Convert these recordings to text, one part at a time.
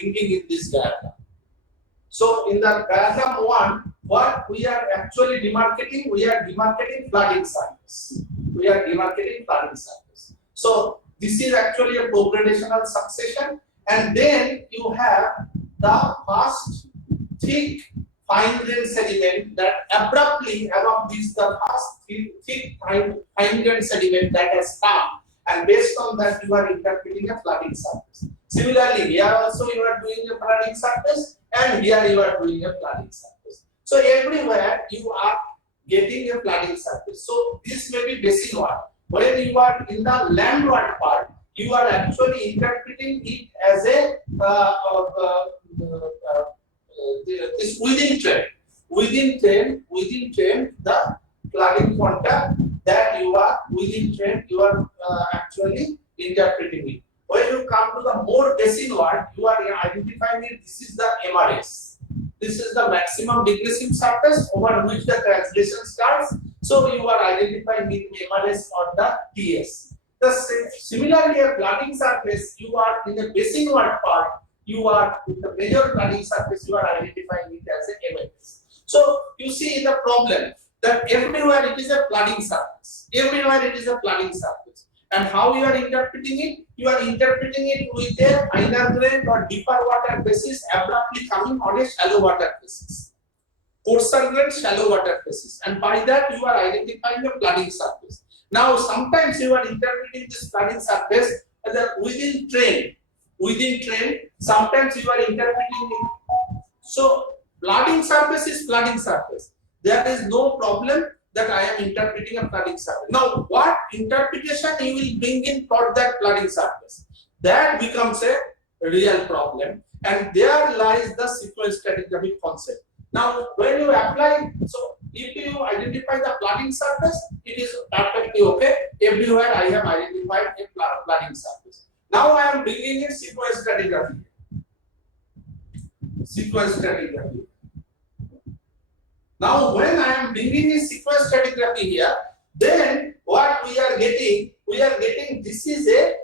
thinking in this diagram. So in the diagram 1, what we are actually demarcating? We are demarcating flooding surface. We are demarcating flooding surface. So this is actually a progradational succession, and then you have the first thick fine-grained sediment that abruptly above this the first thick fine-grained sediment that has come, and based on that you are interpreting a flooding surface. Similarly, here also you are doing a flooding surface, and here you are doing a flooding surface. So everywhere you are getting a flooding surface. So this may be basin water. When you are in the landward part, you are actually interpreting it as a this within trend, the flooding quanta that you are within trend, you are actually interpreting it. When you come to the more basin ward, you are identifying it. This is the MRS. This is the maximum degressive surface over which the translation starts. So you are identifying it MRS or the TS. Similarly, a flooding surface, you are in the basin ward part. You are with the major flooding surface, you are identifying it as a MFS. So you see the problem that everywhere it is a flooding surface. Everywhere it is a flooding surface. And how you are interpreting it? You are interpreting it with a finer grained or deeper water basis abruptly coming on a shallow water basis. Coarser grained shallow water basis. And by that you are identifying a flooding surface. Now sometimes you are interpreting this flooding surface as a within trend. Within trend, sometimes you are interpreting it. So flooding surface is flooding surface. There is no problem that I am interpreting a flooding surface. Now, what interpretation you will bring in for that flooding surface? That becomes a real problem, and there lies the sequence stratigraphic concept. Now, when you apply, so if you identify the flooding surface, it is perfectly okay. Everywhere I have identified a flooding surface. Now I am bringing in sequence stratigraphy. Sequence stratigraphy. Now, when I am bringing in sequence stratigraphy here, then what we are getting this is a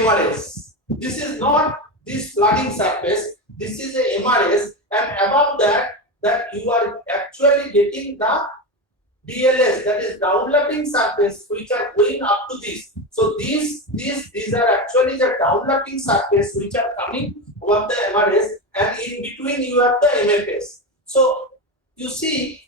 MRS. This is not this flooding surface. This is a MRS, and above that you are actually getting the DLS, that is downlapping surface, which are going up to this. So these are actually the downlapping surface which are coming above the MRS, and in between you have the MFS. So you see,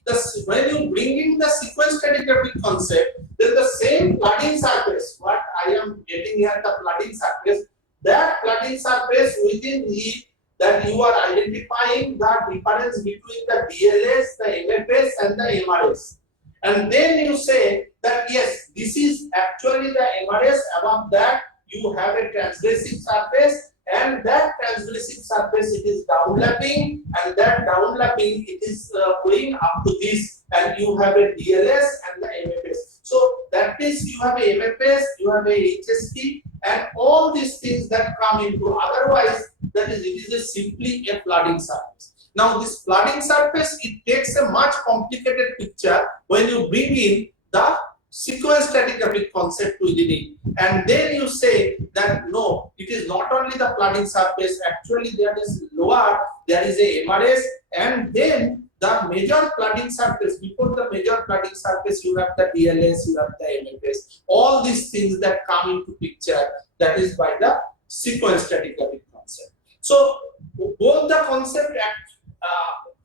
when you bring in the sequence stratigraphic concept, then the same flooding surface, what I am getting here, the flooding surface, that flooding surface within it, that you are identifying the difference between the DLS, the MFS, and the MRS. And then you say that yes, this is actually the MRS. Above that, you have a transgressive surface, and that transgressive surface it is downlapping, and that downlapping it is going up to this, and you have a DLS and the MFS. So that means you have a MFS, you have a HST, and all these things that come into. Otherwise, that is, it is simply a flooding surface. Now, this flooding surface, it takes a much complicated picture when you bring in the sequence stratigraphic concept within it, and then you say that no, it is not only the flooding surface. Actually, there is lower, there is a MRS, and then the major flooding surface. Before the major flooding surface, you have the DLS, you have the MFS. All these things that come into picture, that is by the sequence stratigraphic concept. So both the concept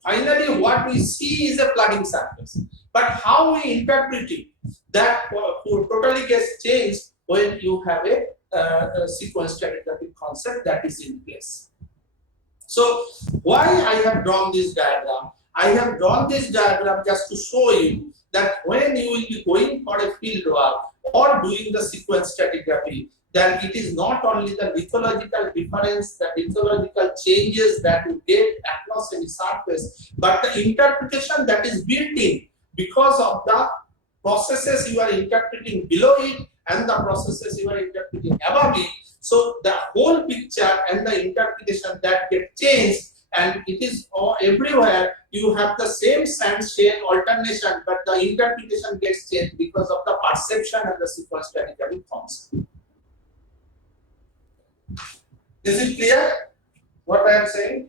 finally what we see is a flooding surface, but how we interpret it, that totally gets changed when you have a sequence stratigraphic concept that is in place. So why I have drawn this diagram? I have drawn this diagram just to show you that when you will be going for a field work or doing the sequence stratigraphy, that it is not only the lithological difference, the lithological changes that you get across any surface, but the interpretation that is built in because of the processes you are interpreting below it and the processes you are interpreting above it. So the whole picture and the interpretation that get changed, and it is everywhere you have the same sand shale alternation, but the interpretation gets changed because of the perception and the sequence stratigraphic concept. Is it clear? What I am saying?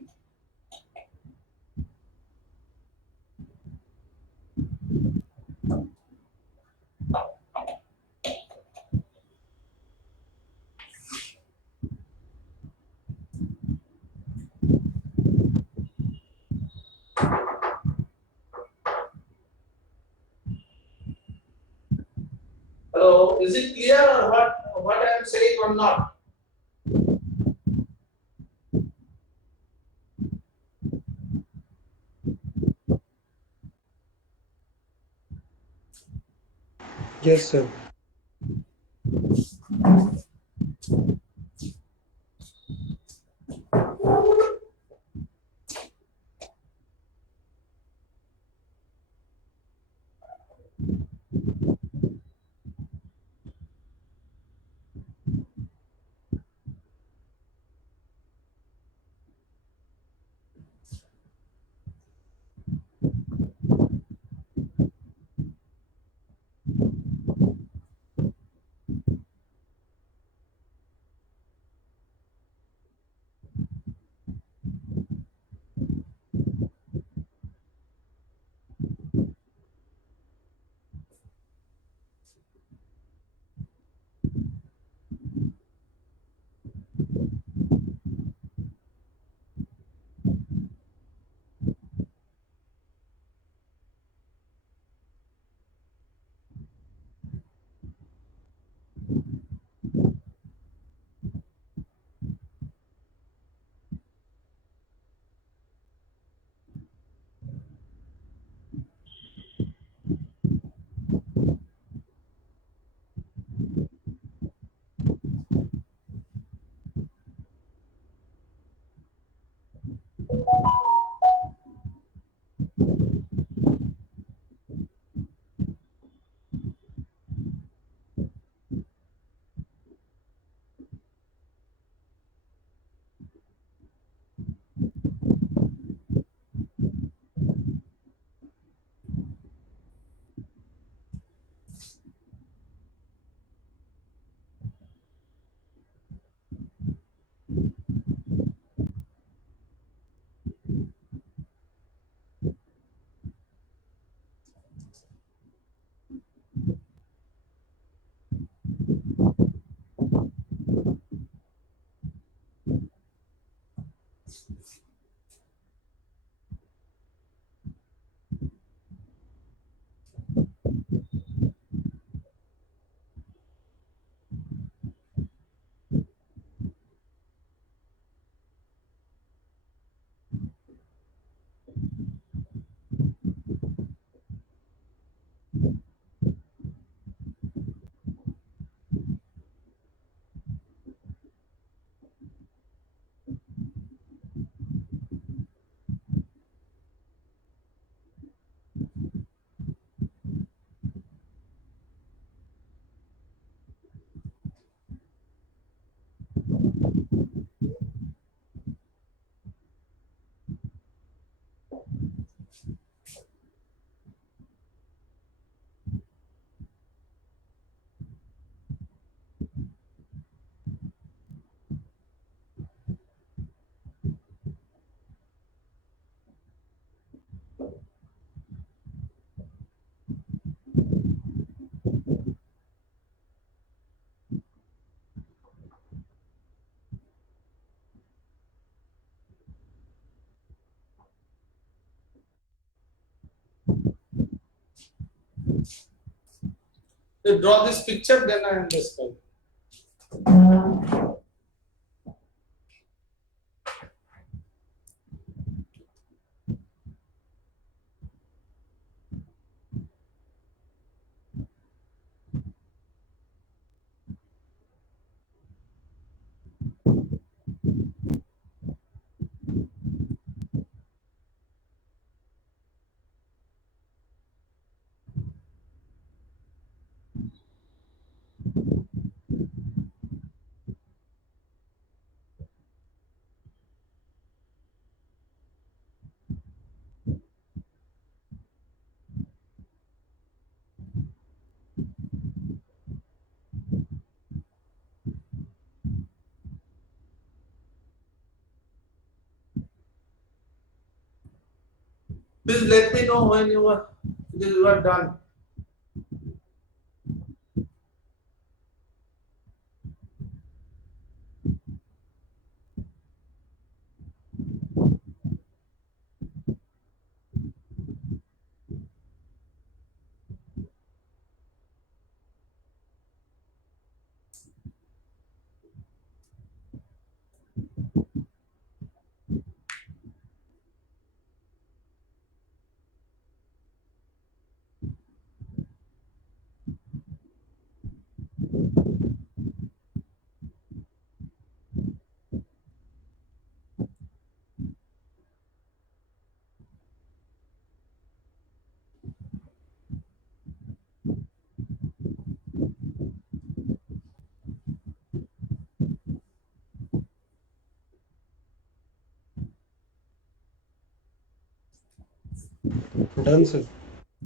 Hello, is it clear or what I am saying or not? Yes, sir. You draw this picture, then I understand. Please let me know when you are done. Done, sir.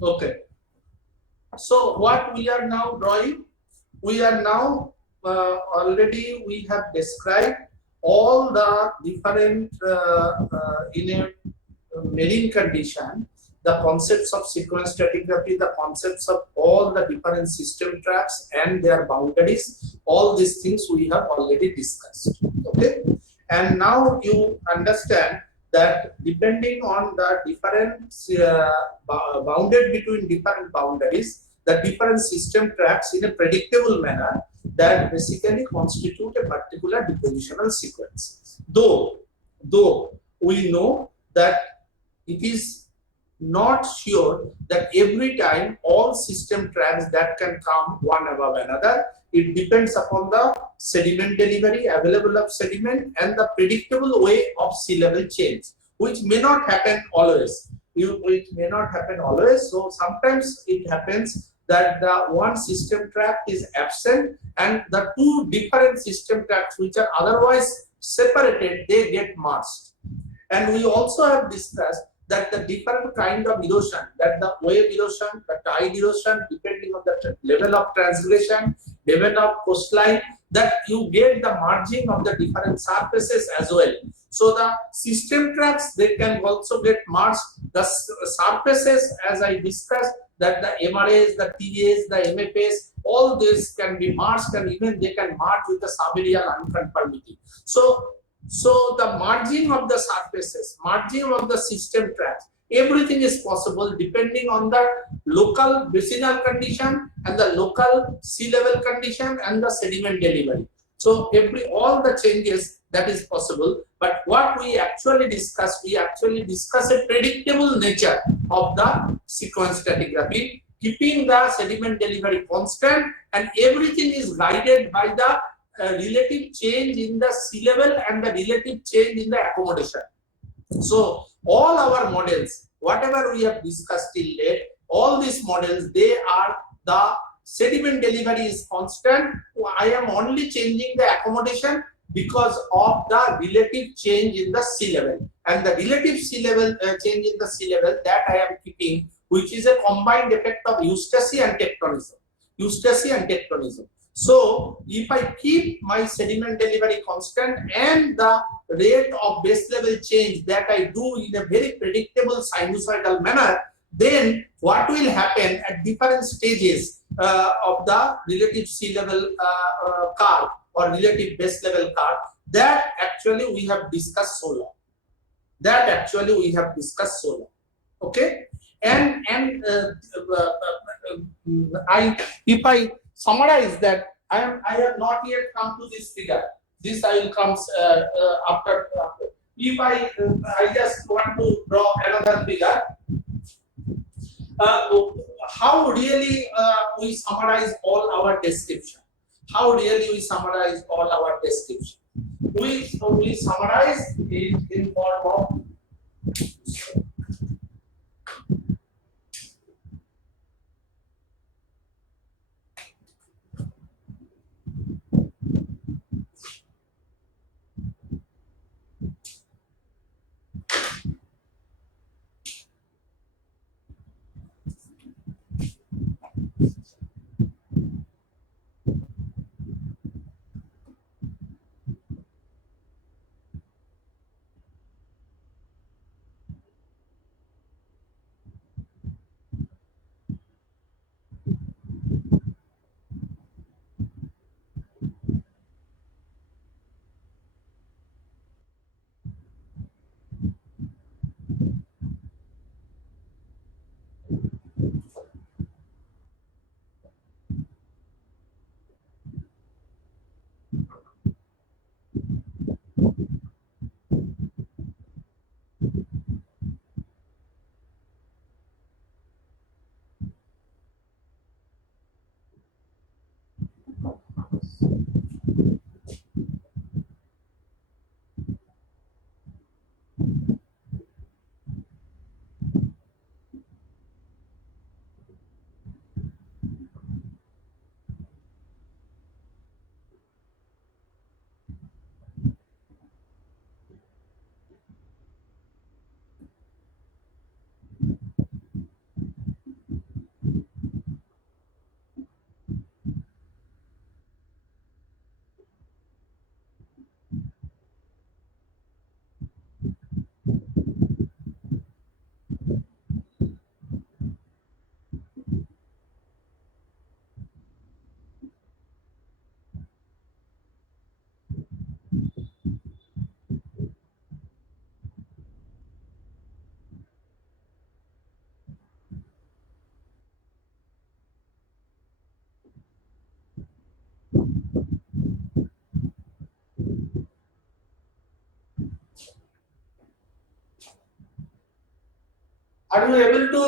Okay. So what we are now drawing, we are now already we have described all the different in a marine condition, the concepts of sequence stratigraphy, the concepts of all the different system traps and their boundaries, all these things we have already discussed. Okay, and now you understand that depending on the different bounded between different boundaries, the different system traps in a predictable manner that basically constitute a particular depositional sequence. Though we know that it is not sure that every time all system traps that can come one above another. It depends upon the sediment delivery, available of sediment, and the predictable way of sea level change, which may not happen always. It may not happen always. So sometimes it happens that the one system trap is absent and the two different system traps which are otherwise separated, they get merged. And we also have discussed that the different kind of erosion, that the wave erosion, the tide erosion, depending on the level of transgression, level of coastline, that you get the merging of the different surfaces as well. So the system tracks, they can also get merged. The surfaces, as I discussed, that the MRAs, the TAs, the MFAs, all this can be merged, and even they can merge with the subaerial unconformity. So the merging of the surfaces, merging of the system tracks, everything is possible depending on the local basinal condition and the local sea level condition and the sediment delivery. So all the changes that is possible. But what we actually discuss a predictable nature of the sequence stratigraphy, keeping the sediment delivery constant, and everything is guided by the relative change in the sea level and the relative change in the accommodation. So all our models, whatever we have discussed till date, all these models, they are the sediment delivery is constant. I am only changing the accommodation because of the relative change in the sea level, and the relative sea level change in the sea level that I am keeping, which is a combined effect of eustacy and tectonism. So if I keep my sediment delivery constant and the rate of base level change that I do in a very predictable sinusoidal manner, then what will happen at different stages of the relative sea level curve or relative base level curve, that actually we have discussed so long. Okay, and if I summarize that, I have not yet come to this figure. This I will come after. If I just want to draw another figure. How really we summarize all our description? We summarize it in form of Are you able to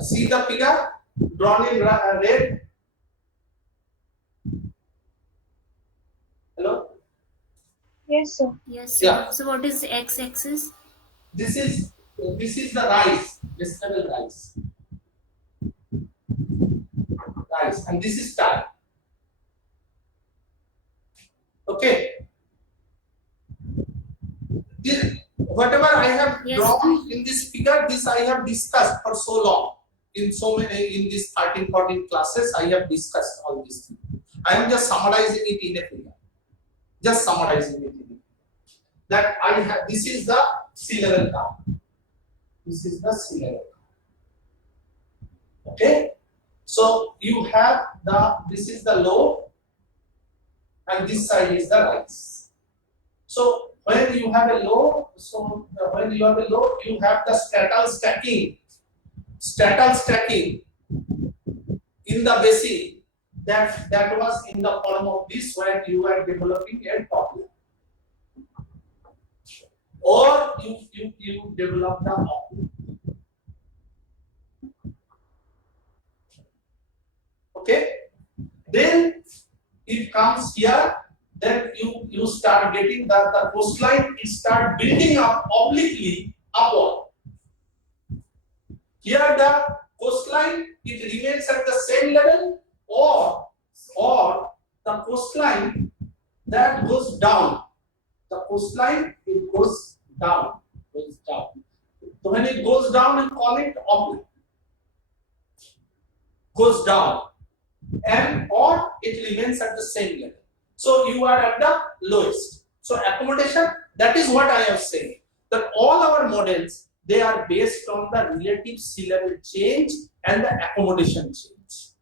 see the figure drawn in red? Hello? Yes, sir. Yes, sir. Yeah. So what is x-axis? This is the rise, this level rise, and this is time. Okay. Whatever I have Yes. drawn in this figure, this I have discussed for so long. In so many, in these 13, 14 classes, I have discussed all these things. I am just summarizing it in a figure. Just summarizing it in a figure. That I have, this is the sea level curve. This is the sea level curve. Okay. So you have this is the low, and this side is the rise. So when you have a low, you have the stratal stacking in the basin. That was in the form of this when you are developing a top layer, or you develop the top layer. Okay, then it comes here. Then you start getting the coastline. It start building up obliquely upward. Here the coastline, it remains at the same level, or the coastline that goes down. The coastline, it goes down. So when it goes down, we call it oblique. Goes down, and or it remains at the same level. So you are at the lowest. So accommodation, that is what I have said. That all our models, they are based on the relative sea level change and the accommodation change.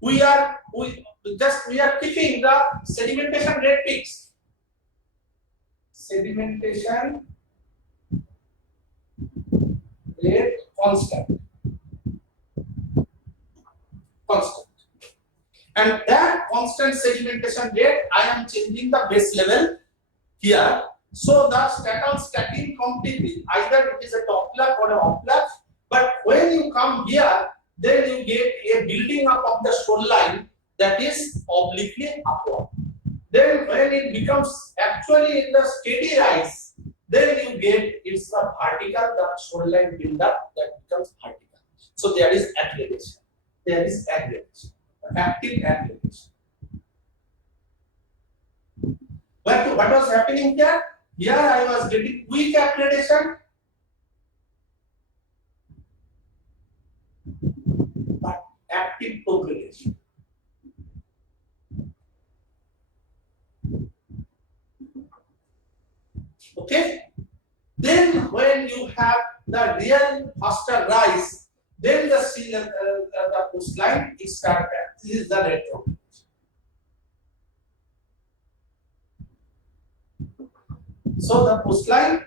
We are keeping the sedimentation rate fixed. Sedimentation rate constant. And that constant sedimentation rate, I am changing the base level here. So the stratal stacking completely, either it is a top lap or a off lap. But when you come here, then you get a building up of the shoreline that is obliquely upward. Then when it becomes actually in the steady rise, then you get it's a vertical, the shoreline build up that becomes vertical. So there is aggregation. There is aggregation. Active aggregation. What was happening here? Here I was getting weak aggregation, but active progression. Okay. Then when you have the real faster rise, then the sea the coastline is started. This is the retro. So the coastline,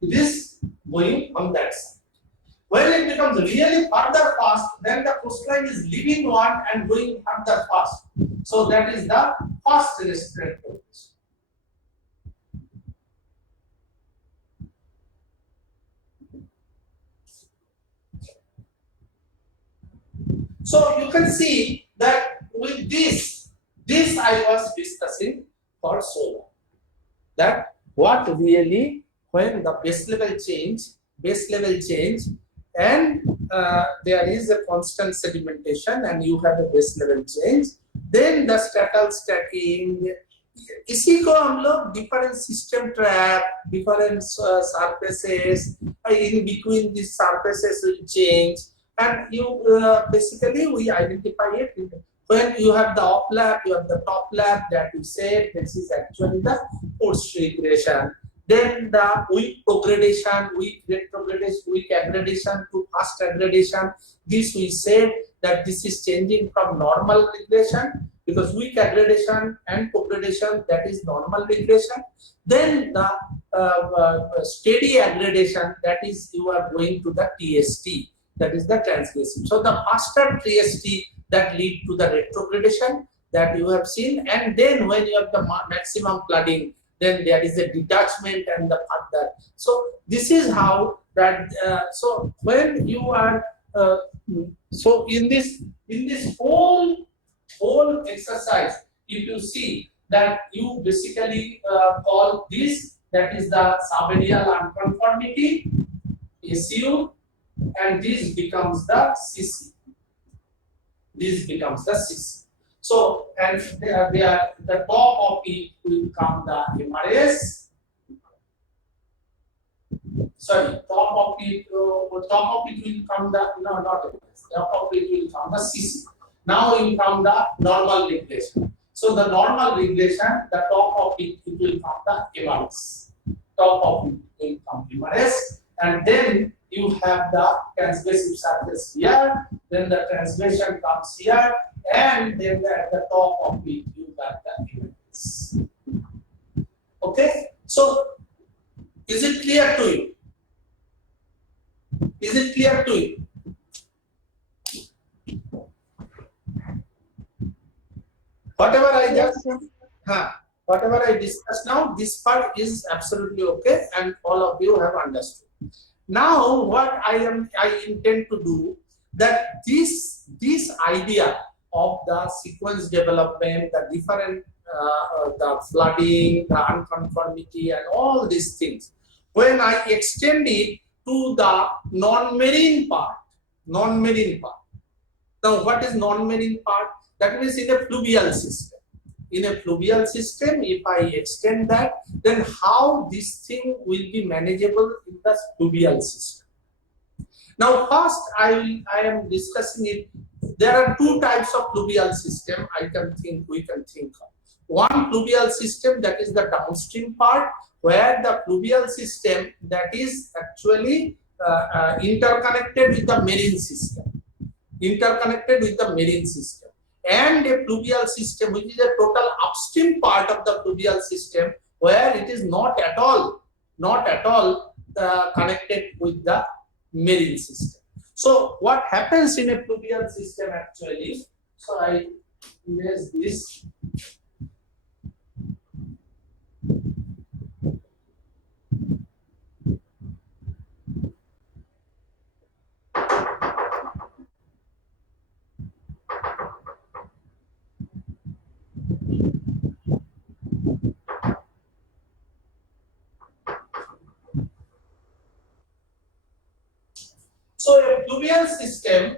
this going on that side. When it becomes really further fast, then the coastline is leaving one and going further fast. So that is the fast restraint progression. So you can see that with this I was discussing for so long. That what really, when the base level change, and there is a constant sedimentation and you have a base level change, then the stratal stacking, इसी को हम लोग different system trap, different surfaces, in between these surfaces will change, and you basically we identify it when you have the up lap, you have the top lap that you said this is actually the forced regression. Then the weak progression, weak retrogression, weak aggregation to fast aggregation. This we said that this is changing from normal regression, because weak aggregation and progression, that is normal regression. Then the steady aggregation, that is you are going to the TST, that is the transgressive. So the faster TST that lead to the retrogression that you have seen, and then when you have the maximum flooding, then there is a detachment and the other. So this is how that. So when you are so in this whole exercise, if you see that you basically call this, that is the subaerial unconformity, SU, and this becomes the CC. This becomes the CC. So, and the top of it will come the MRS. Sorry, top of it will come the, no, not MRS. Top of it will come the CC. Now will come the normal regression. So the normal regression, the top of it will come the MRS. Top of it will come MRS, and then you have the transgressive surface here, then the transgression comes here, and then at the top of it you have the images. Okay, so is it clear to you? Is it clear to you? Whatever I just whatever I discussed now, this part is absolutely okay, and all of you have understood. Now, what I intend to do, that this idea of the sequence development, the different the flooding, the unconformity, and all these things, when I extend it to the non-marine part, Now, what is non-marine part? That means in a fluvial system. In a fluvial system, if I extend that, then how this thing will be manageable in the fluvial system. Now, first I am discussing it. There are two types of fluvial system we can think of. One fluvial system, that is the downstream part, where the fluvial system that is actually interconnected with the marine system. And a fluvial system, which is a total upstream part of the fluvial system, where it is not at all connected with the marine system. So what happens in a fluvial system actually? So I erase this. So a fluvial system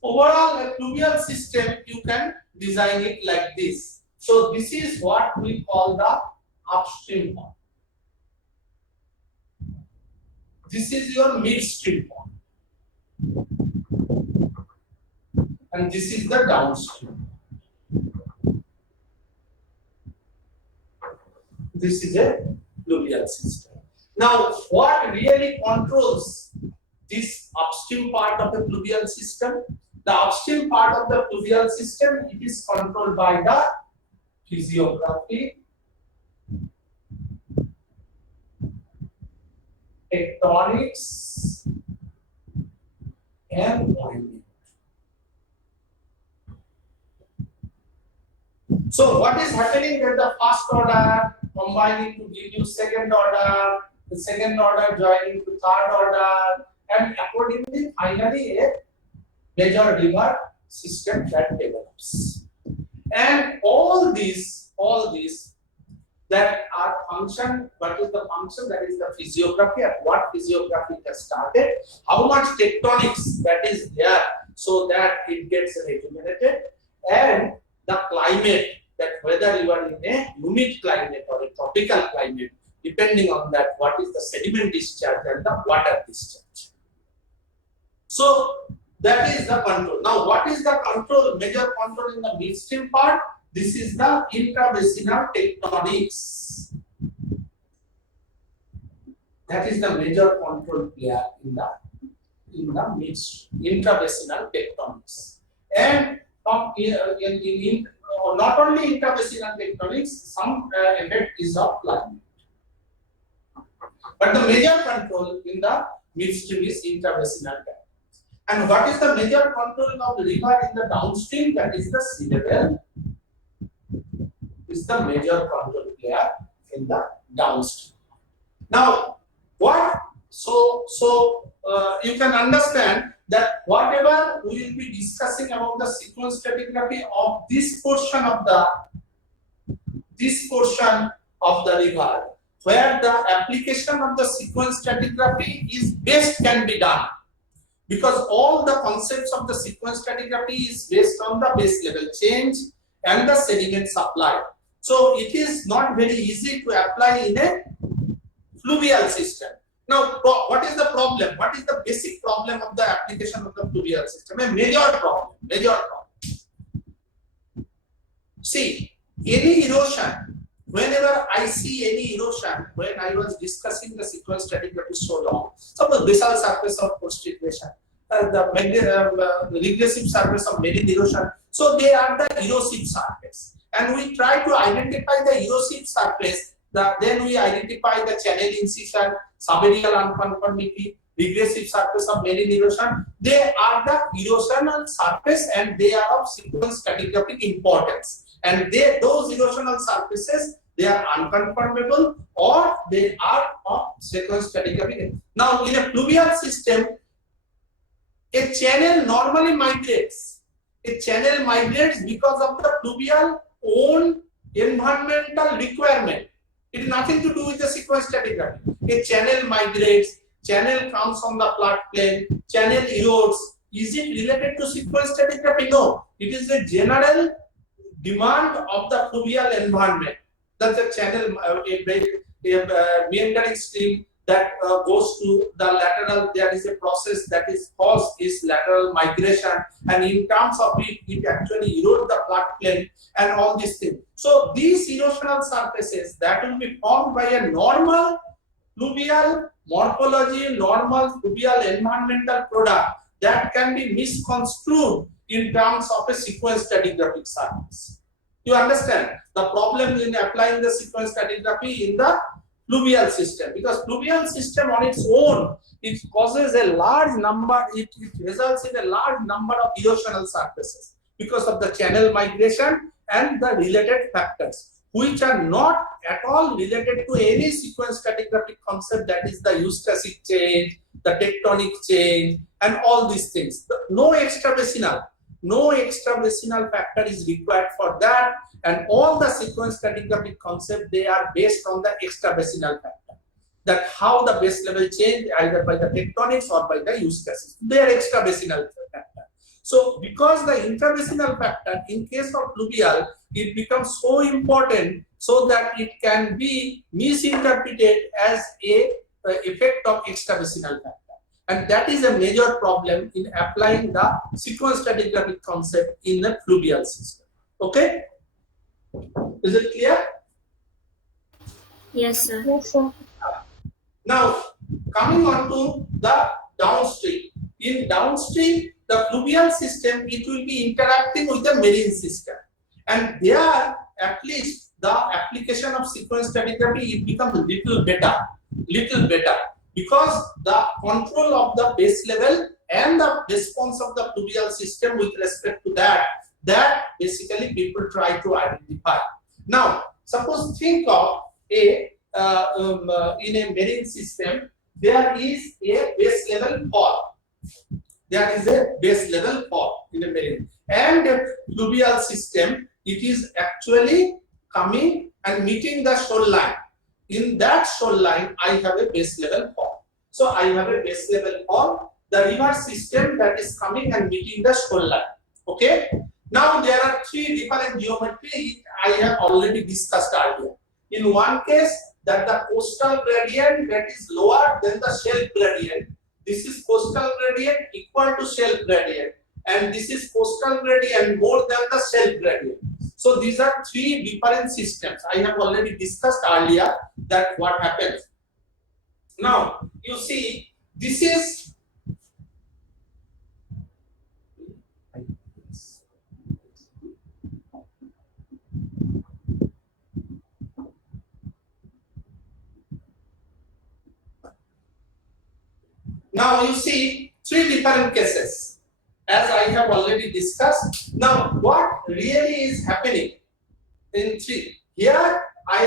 overall, a fluvial system, you can design it like this. So this is what we call the upstream part. This is your midstream part. And this is the downstream. This is a fluvial system. Now, what really controls this upstream part of the fluvial system? The upstream part of the fluvial system, it is controlled by the physiography, tectonics, and winding. So what is happening when the first order combining to give you second order, the second order joining to third order, and accordingly finally a major river system that develops. And all these that are function, what is the function? That is the physiography, at what physiography it has started, how much tectonics that is there so that it gets rejuvenated, and the climate, that whether you are in a humid climate or a tropical climate, depending on that, what is the sediment discharge and the water discharge. So That is the control. Now, what is the control? Major control in the midstream part. This is the intrabasinal tectonics. That is the major control player in the midstream intrabasinal tectonics. And not only intrabasinal tectonics, some effect is of climate. But the major control in the midstream is intrabasinal tectonics. And what is the major control of the river in the downstream? That is the sea level. Is the major control player in the downstream. Now, what? So you can understand that whatever we will be discussing about the sequence stratigraphy of this portion of the river, where the application of the sequence stratigraphy is best can be done, because all the concepts of the sequence stratigraphy is based on the base level change and the sediment supply. So it is not very easy to apply in a fluvial system. Now, what is the problem? What is the basic problem of the application of the fluvial system? A major problem. See, any erosion, whenever I see any erosion, when I was discussing the sequence stratigraphy so long, suppose basal surface of post-erosion, the regressive surface of marine erosion, so they are the erosive surface. And we try to identify the erosive surface, then we identify the channel incision, subaerial unconformity, regressive surface of marine erosion. They are the erosional surface and they are of sequence stratigraphic importance. And those erosional surfaces, they are unconformable or they are of sequence stratigraphic. Now, in a fluvial system, a channel normally migrates. A channel migrates because of the fluvial own environmental requirement. It has nothing to do with the sequence stratigraphy. A channel migrates, channel comes on the floodplain, channel erodes. Is it related to sequence stratigraphy? No. It is a general demand of the fluvial environment. That the channel, a meandering stream that goes to the lateral, there is a process that is caused is lateral migration, and in terms of it actually erodes the floodplain and all these things. So these erosional surfaces that will be formed by a normal fluvial morphology, normal fluvial environmental product that can be misconstrued in terms of a sequence stratigraphic surface. You understand the problem in applying the sequence stratigraphy in the fluvial system, because fluvial system on its own, it causes a large number, it results in a large number of erosional surfaces because of the channel migration and the related factors, which are not at all related to any sequence stratigraphic concept, that is the eustasic change, the tectonic change, and all these things. No extrabasinal factor is required for that, and all the sequence stratigraphic concept, they are based on the extrabasinal factor. That how the base level change either by the tectonics or by the eustasis. They are extrabasinal factor. So because the intrabasinal factor in case of fluvial, it becomes so important so that it can be misinterpreted as a effect of extrabasinal factor. And that is a major problem in applying the sequence stratigraphic concept in the fluvial system. Okay? Is it clear? Yes, sir. Yes, sir. Now, coming on to the downstream. In downstream, the fluvial system, it will be interacting with the marine system. And there, at least, the application of sequence stratigraphy, it becomes a little better. Because the control of the base level and the response of the fluvial system with respect to that basically people try to identify. Now, suppose think of in a marine system, there is a base level fall. There is a base level fall in a marine, and a fluvial system, it is actually coming and meeting the shoreline. In that shoreline, I have a base level fall. So I have a base level fall, the river system that is coming and meeting the shoreline. Okay. Now there are three different geometry I have already discussed earlier. In one case, that the coastal gradient that is lower than the shelf gradient, this is coastal gradient equal to shelf gradient, and this is coastal gradient more than the shelf gradient. So these are three different systems. I have already discussed earlier that what happens. Now you see, this is now you see three different cases as I have already discussed. Now what really is happening in three? Here I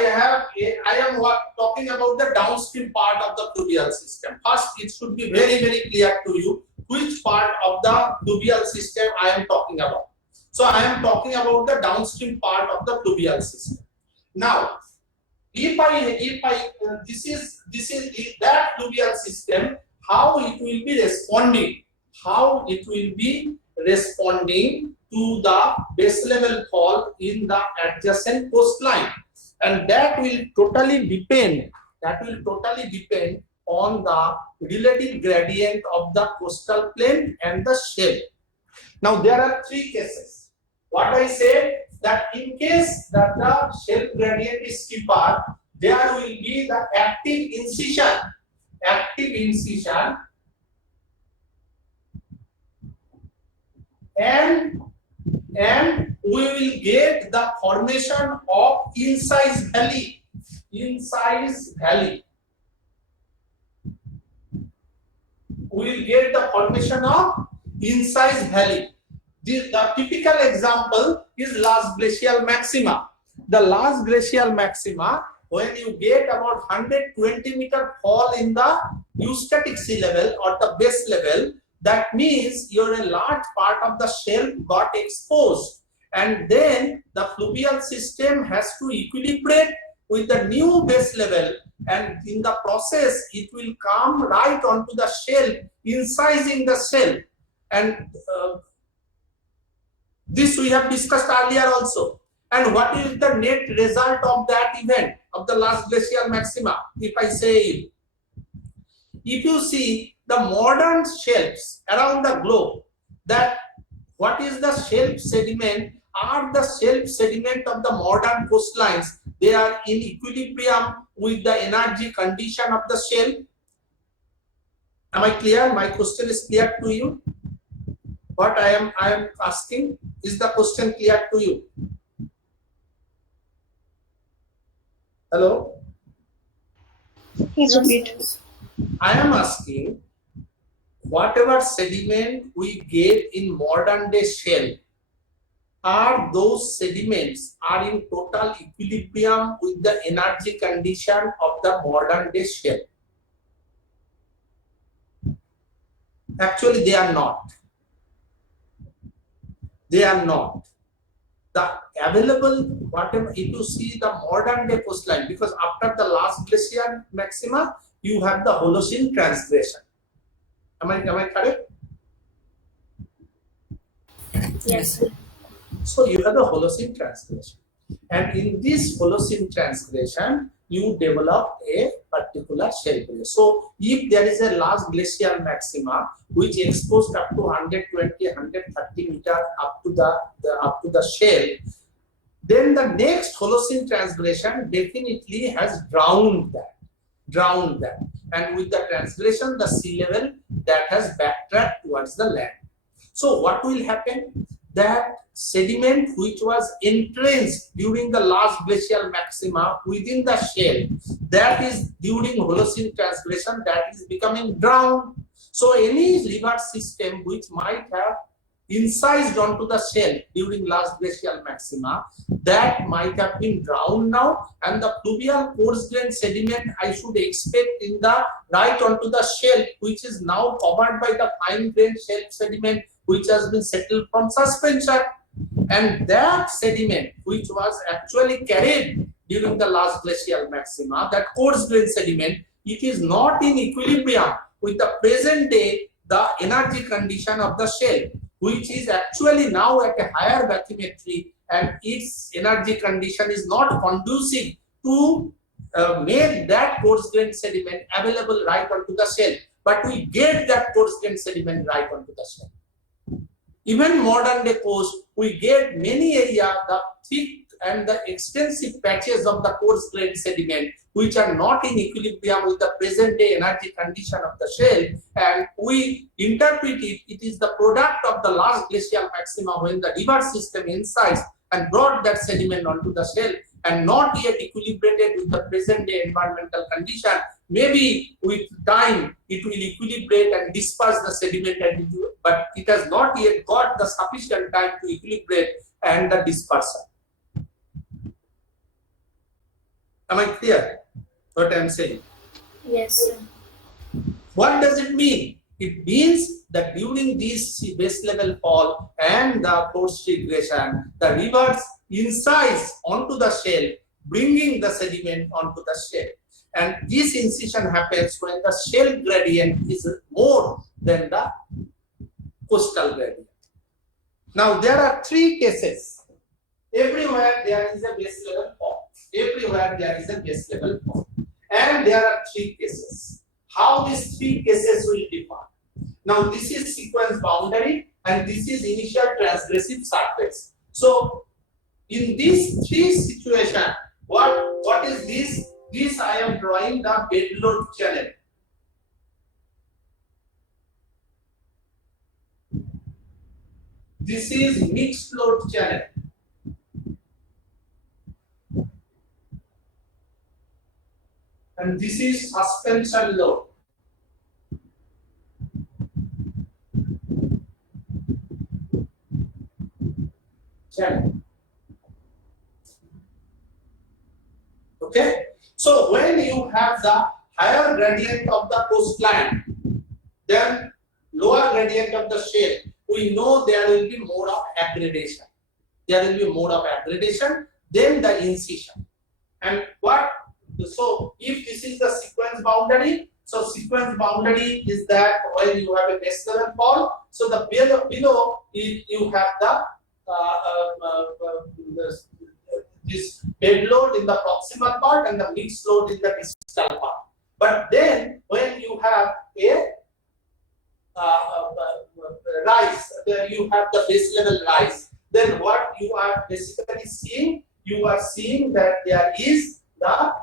am talking about the downstream part of the fluvial system. First, it should be very clear to you which part of the fluvial system I am talking about. So I am talking about the downstream part of the fluvial system. Now, if I this is that fluvial system, how it will be responding? How it will be responding to the base level fall in the adjacent coastline, and that will totally depend. That will totally depend on the relative gradient of the coastal plain and the shelf. Now there are three cases. What I said, that in case that the shelf gradient is steeper, there will be the active incision, and we will get the formation of incised valley. We will get the formation of incised valley. The typical example is last glacial maxima. The last glacial maxima, when you get about 120 meter fall in the eustatic sea level or the base level, that means a large part of the shelf got exposed, and then the fluvial system has to equilibrate with the new base level, and in the process it will come right onto the shelf, incising the shelf. And this we have discussed earlier also. And what is the net result of that event of the last glacial maxima? If I say, if you see the modern shelves around the globe, that what is the shelf sediment are the shelf sediment of the modern coastlines. They are in equilibrium with the energy condition of the shelf. Am I clear? My question is clear to you? What I am asking, is the question clear to you? Hello? Please repeat. I am asking, whatever sediment we get in modern day shell, are those sediments are in total equilibrium with the energy condition of the modern day shell? Actually, they are not. They are not. The available, whatever, if you see the modern day coastline, because after the last glacial maxima, you have the Holocene transgression. Am I correct? Yes, sir. So you have the Holocene transgression, and in this Holocene transgression, you develop a particular shell area. So if there is a last glacial maxima which exposed up to 120, 130 meter up to the shell, then the next Holocene transgression definitely has drowned that, and with the transgression, the sea level that has backtracked towards the land. So what will happen? That sediment which was entrenched during the last glacial maxima within the shell, that is during Holocene transgression, that is becoming drowned. So any river system which might have incised onto the shell during last glacial maxima, that might have been drowned now, and the fluvial coarse grained sediment I should expect in the right onto the shell, which is now covered by the fine grained shelf sediment which has been settled from suspension. And that sediment which was actually carried during the last glacial maxima, that coarse grained sediment, it is not in equilibrium with the present day the energy condition of the shell, which is actually now at a higher bathymetry, and its energy condition is not conducive to make that coarse grained sediment available right onto the shell. but we get that coarse grained sediment right onto the shell. Even modern day coast, we get many area the thick and the extensive patches of the coarse grained sediment which are not in equilibrium with the present day energy condition of the shell, and we interpret it is the product of the large glacial maxima when the river system incised and brought that sediment onto the shell and not yet equilibrated with the present day environmental condition. Maybe with time it will equilibrate and disperse the sediment, but it has not yet got the sufficient time to equilibrate and the dispersion. Am I clear what I am saying? Yes, sir. What does it mean? It means that during this base level fall and the coarse regression, the rivers incise onto the shell, bringing the sediment onto the shell. And this incision happens when the shell gradient is more than the coastal gradient. Now there are three cases. Everywhere there is a base level fall. Everywhere there is a base level fall. And there are three cases. How these three cases will differ? Now this is sequence boundary and this is initial transgressive surface. So in these three situations, what is this? This I am drawing the bed load channel. This is mixed load channel. And this is suspension load. Channel. Okay. So when you have the higher gradient of the coastline, then lower gradient of the shell, we know there will be mode of aggradation. There will be mode of aggradation, then the incision. And what? So if this is the sequence boundary, so sequence boundary is that when you have a base level fall, so the below you have the this bed load in the proximal part and the mixed load in the distal part. But then when you have a rise, you have the base level rise, then what you are basically seeing, you are seeing that there is the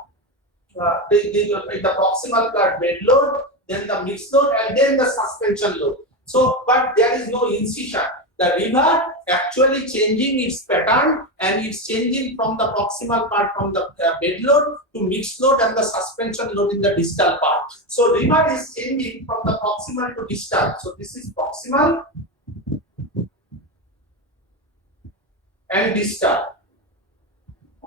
proximal part bed load, then the mixed load, and then the suspension load. So, but there is no incision. The river actually changing its pattern and it's changing from the proximal part from the bed load to mixed load and the suspension load in the distal part. So river is changing from the proximal to distal. So this is proximal and distal.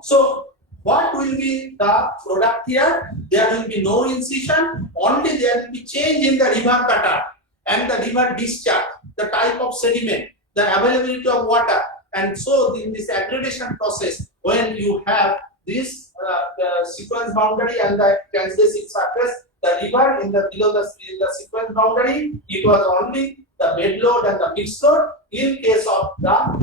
So what will be the product here? There will be no incision, only there will be change in the river pattern and the river discharge, the type of sediment, the availability of water. And so in this aggradation process, when you have this the sequence boundary and the transgressive surface, the river in the below the sequence boundary, it was only the bed load and the mixed load. In case of the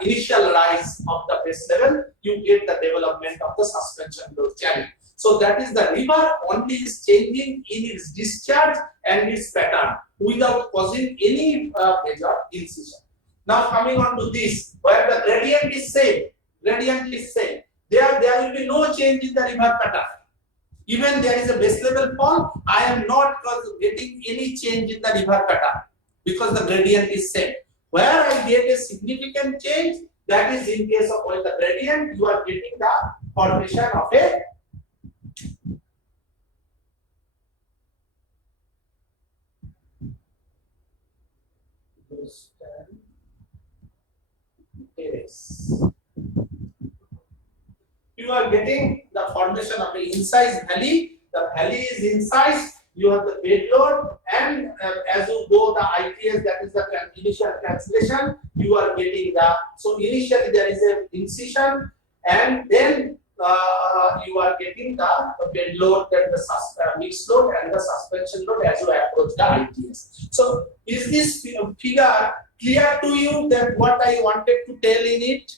initial rise of the base level, you get the development of the suspension load channel. So that is the river only is changing in its discharge and its pattern without causing any major incision. Now coming on to this, where the gradient is same, there will be no change in the river pattern. Even there is a base level fall, I am not getting any change in the river pattern because the gradient is same. Where I get a significant change, that is in case of when the gradient, you are getting the formation of a terrace. You are getting the formation of an incised valley. The valley is incised. You have the bed load, and as you go the ITS, that is the initial translation, you are getting the. So initially there is an incision, and then you are getting the bed load, then the mixed load, and the suspension load as you approach the ITS. So is this figure clear to you that what I wanted to tell in it?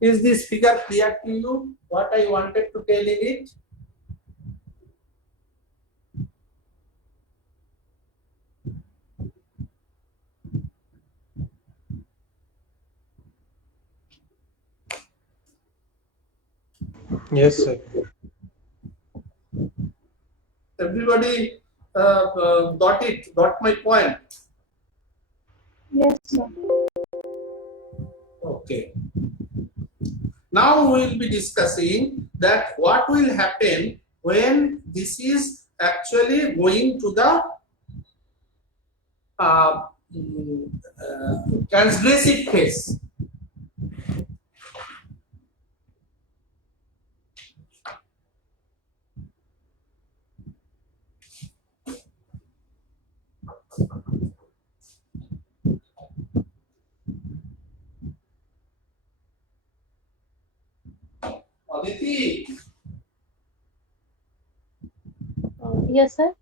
Is this figure clear to you? What I wanted to tell in it? Yes, sir. Everybody got it, got my point. Yes, sir. Okay. Now we will be discussing that what will happen when this is actually going to the uh, transgressive phase. Aditi, Yes, sir.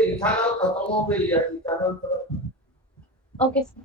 Ethanol खत्म हो गई है ethanol Okay, sir.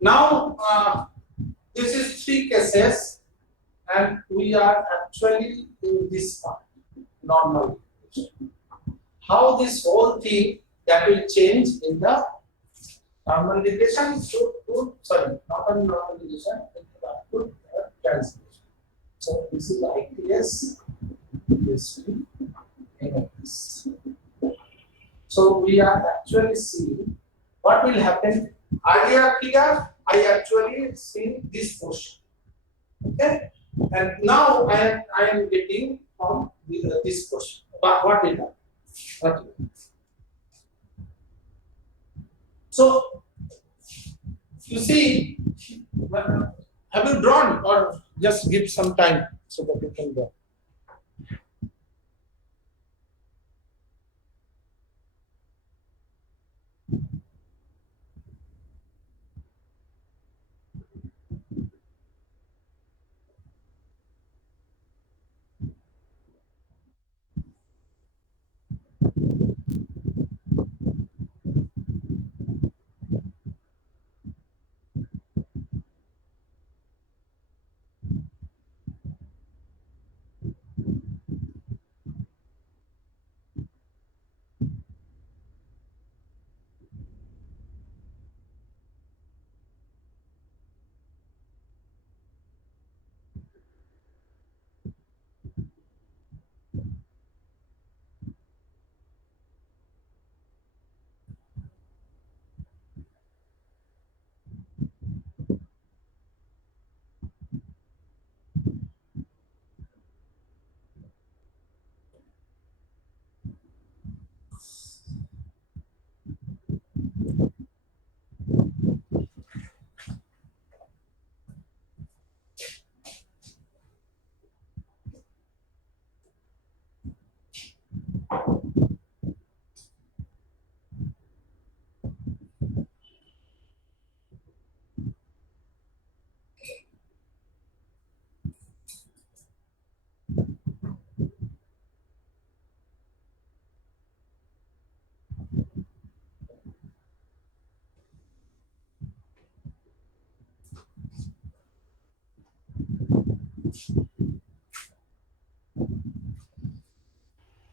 Now, this is three cases, and we are actually in this part, normal. How this whole thing that will change in the normal regression sorry, not only normal regression, it will to translation. So this is ITS, this will NIS. So we are actually seeing what will happen. Earlier figure, I actually seen this portion. Okay, and now I am getting from this question. What is that? Okay. So you see, have you drawn or just give some time so that you can draw?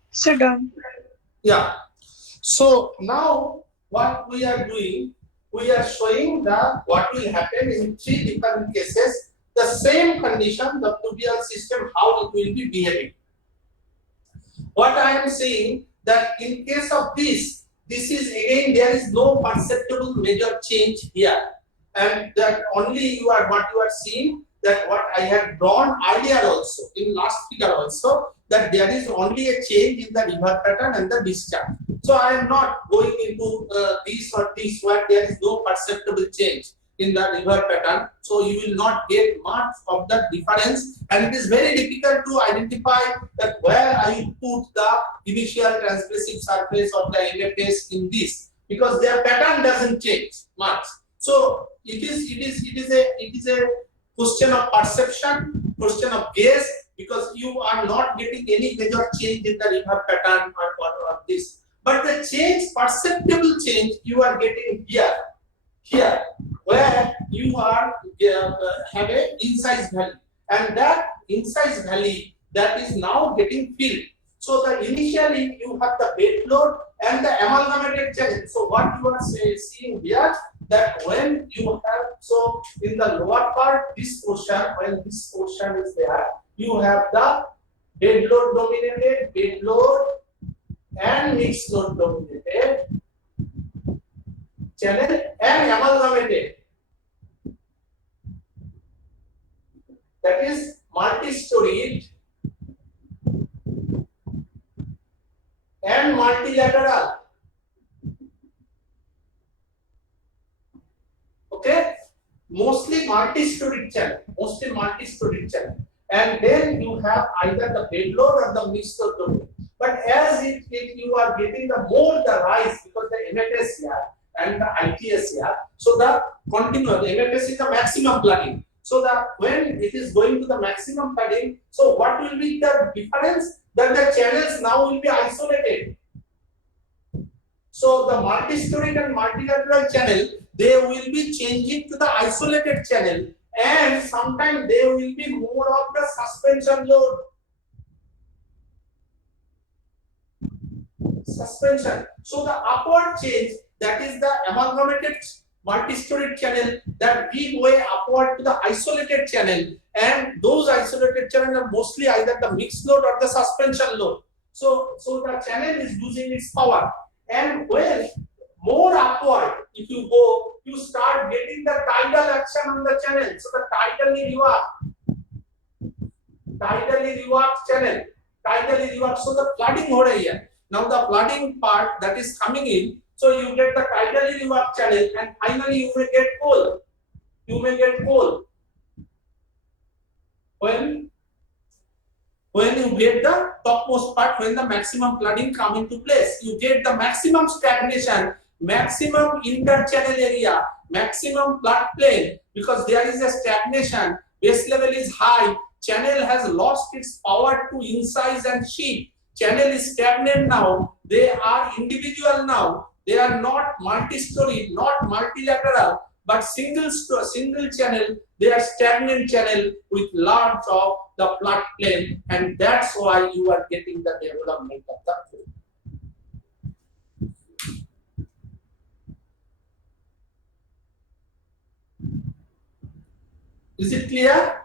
Sit down. Yeah. So now what we are doing, we are showing the what will happen in three different cases. The same condition, the tubular system, how it will be behaving. What I am saying that in case of this is again there is no perceptible major change here, and that only what you are seeing that what I had drawn earlier also in last figure also that there is only a change in the river pattern and the discharge. So I am not going into this or this where there is no perceptible change in the river pattern, so you will not get much of the difference, and it is very difficult to identify that where I put the initial transgressive surface of the LFS in this, because their pattern doesn't change much. So it is a question of perception, question of guess, because you are not getting any major change in the river pattern or this, but the change, perceptible change, you are getting here where you are have a incised valley, and that incised valley that is now getting filled. So the initially you have the bed load and the amalgamated channel. So what you are seeing here that when you have, so in the lower part this portion, when this portion is there, you have the bed load dominated, bed load and mixed load dominated channel and amalgamated, that is multi-storied and multilateral. Okay, mostly multi-storied channel, and then you have either the bed load or the mixed load domain. But as you are getting the more the rise, because the MFS here and the ITS here, so the continuous MFS is the maximum plugging. So that when it is going to the maximum padding, so what will be the difference? That the channels now will be isolated. So the multi-storied and multilateral channel, they will be changing to the isolated channel, and sometimes there will be more of the suspension load. So the upward change, that is the amalgamated multi-storied channel, that give way upward to the isolated channel, and those isolated channels are mostly either the mixed load or the suspension load. So the channel is losing its power, and when more upward if you go, you start getting the tidal action on the channel. So the tidally river tidally reworked channel. Tidally reworked. So the flooding हो रही है. Now the flooding part that is coming in. So you get the tidally reworked channel, and finally you may get coal. You may get coal. When you get the topmost part, when the maximum flooding come into place, you get the maximum stagnation, maximum interchannel area, maximum floodplain, because there is a stagnation, base level is high, channel has lost its power to incise and sheet, channel is stagnant now, they are individual now, they are not multi-story, not multilateral, but single channel, they are stagnant channel with large of the floodplain, and that's why you are getting the development of the field. Is it clear?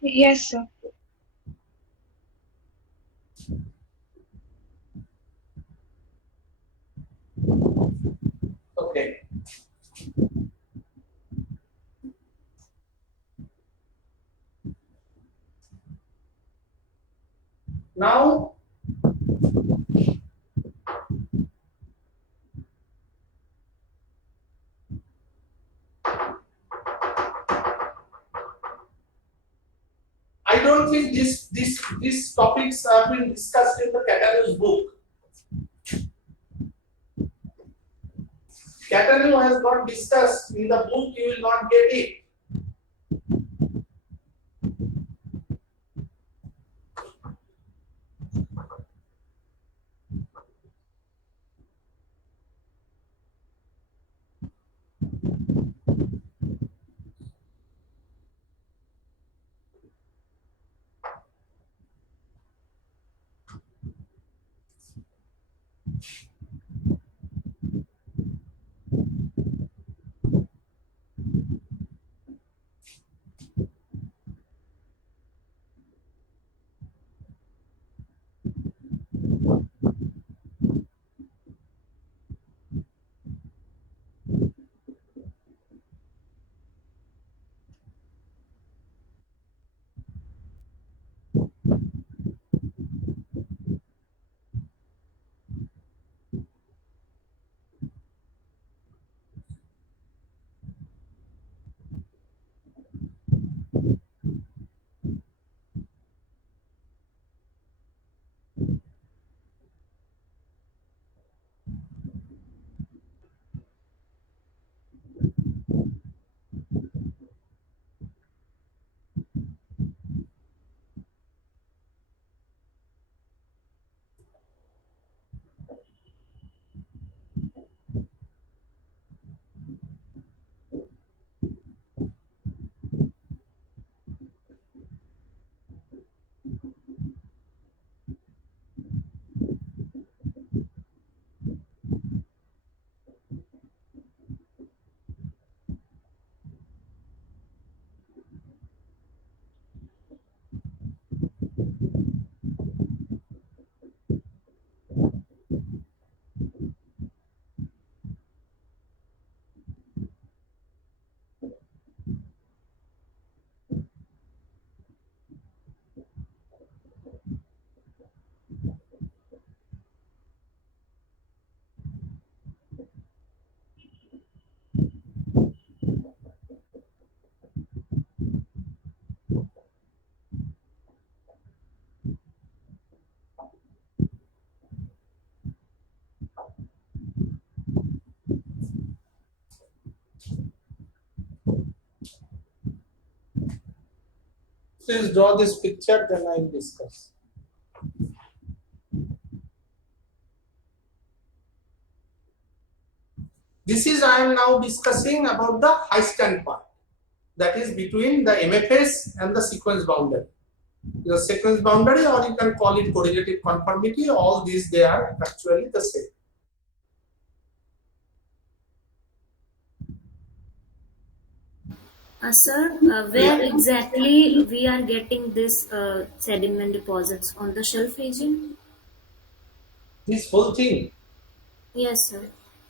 Yes, sir. Okay. Now, I don't think these topics have been discussed in the Cattanew's book. Cattaneo has not discussed in the book. You will not get it. Please draw this picture, then I will discuss. This is I am now discussing about the high stand part, that is between the MFS and the sequence boundary. The sequence boundary, or you can call it correlative conformity, all these they are actually the same. Sir, where exactly we are getting this sediment deposits on the shelf region? This whole thing, Yes, sir.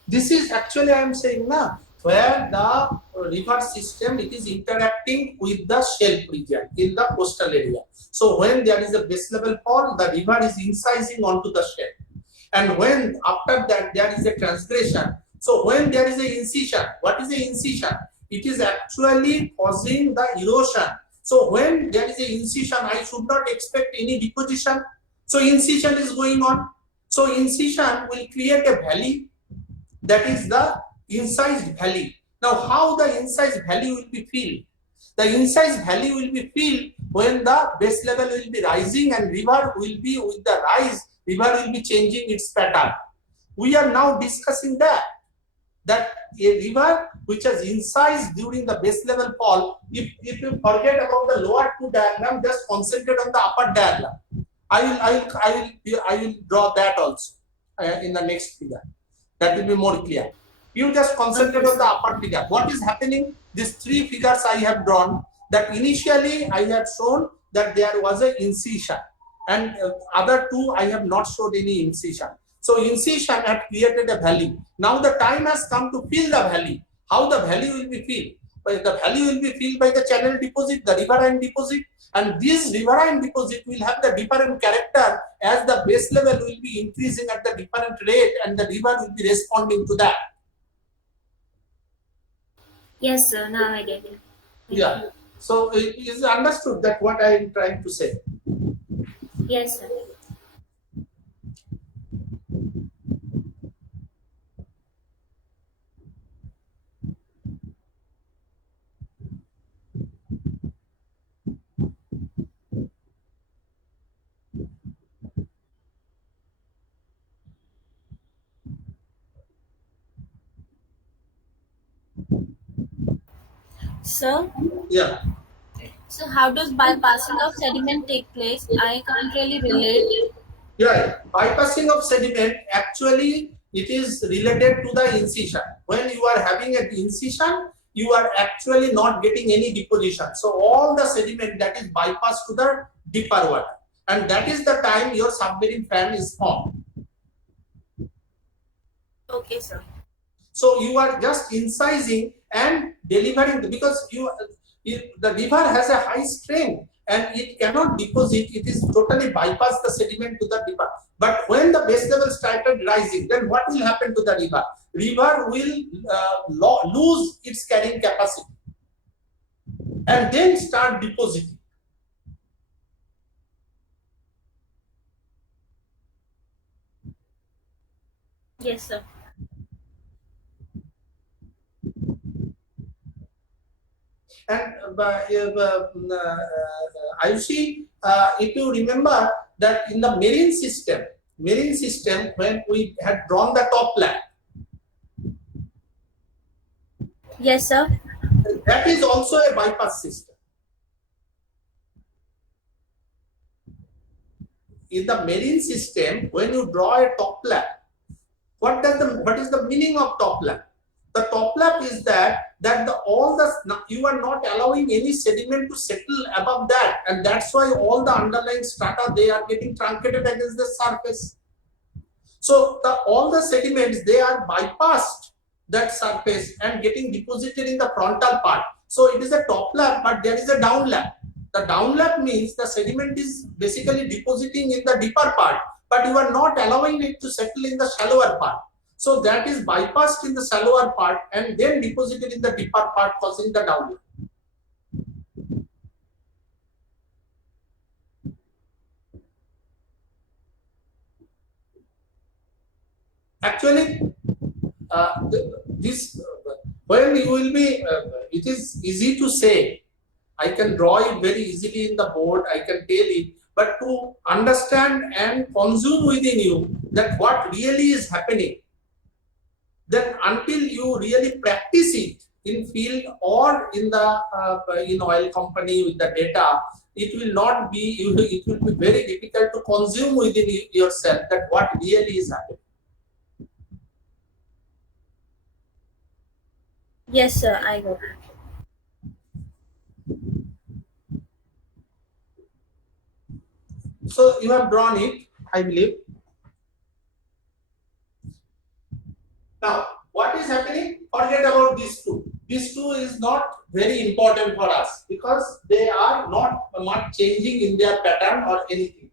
this is actually I am saying now, where the river system it is interacting with the shelf region in the coastal area. So when there is a base level fall, the river is incising onto the shelf, and when after that there is a transgression. So when there is a incision, what is the incision? It is actually causing the erosion. So when there is a incision, I should not expect any deposition. So incision is going on. So incision will create a valley, that is the incised valley. Now how the incised valley will be filled? The incised valley will be filled when the base level will be rising, and river will be, with the rise, river will be changing its pattern. We are now discussing that a river which has incised during the base level fall, if you forget about the lower two diagram, just concentrate on the upper diagram. I will draw that also in the next figure. That will be more clear. You just concentrate on the upper figure. What is happening? These three figures I have drawn, that initially I had shown that there was an incision, and other two I have not showed any incision. So incision had created a valley. Now the time has come to fill the valley. How the valley will be filled? The valley will be filled by the channel deposit, the riverine deposit, and this riverine deposit will have the different character as the base level will be increasing at the different rate, and the river will be responding to that. Yes, sir. Now I get it. Yeah. So it is understood that what I am trying to say. Yes, sir. Sir, Yeah. so how does bypassing of sediment take place? I can't really relate. Yeah, bypassing of sediment, actually it is related to the incision. When you are having an incision, you are actually not getting any deposition. So all the sediment that is bypassed to the deeper water, and that is the time your submarine fan is formed. Okay, sir. So you are just incising and delivering, because the river has a high strength and it cannot deposit. It is totally bypass the sediment to the river. But when the base level started rising, then what will happen to the river? River will lose its carrying capacity and then start depositing. Yes, sir. And Ayushi, if you remember that in the marine system, when we had drawn the top line, Yes, sir. that is also a bypass system. In the marine system, when you draw a top lap, what is the meaning of top lap? The top lap is that you are not allowing any sediment to settle above that, and that's why all the underlying strata, they are getting truncated against the surface. So all the sediments, they are bypassed that surface and getting deposited in the frontal part. So it is a top lap, but there is a down lap. The down lap means the sediment is basically depositing in the deeper part, but you are not allowing it to settle in the shallower part. So that is bypassed in the shallower part and then deposited in the deeper part, causing the down lap. Actually, when you will be, it is easy to say. I can draw it very easily in the board, I can tell it, but to understand and consume within you that what really is happening, then until you really practice it in field or in the in oil company with the data, it will not be, it will be very difficult to consume within yourself that what really is happening. Yes, sir. I got it. So you have drawn it, I believe. Now, what is happening? Forget about these two. These two is not very important for us because they are not much changing in their pattern or anything.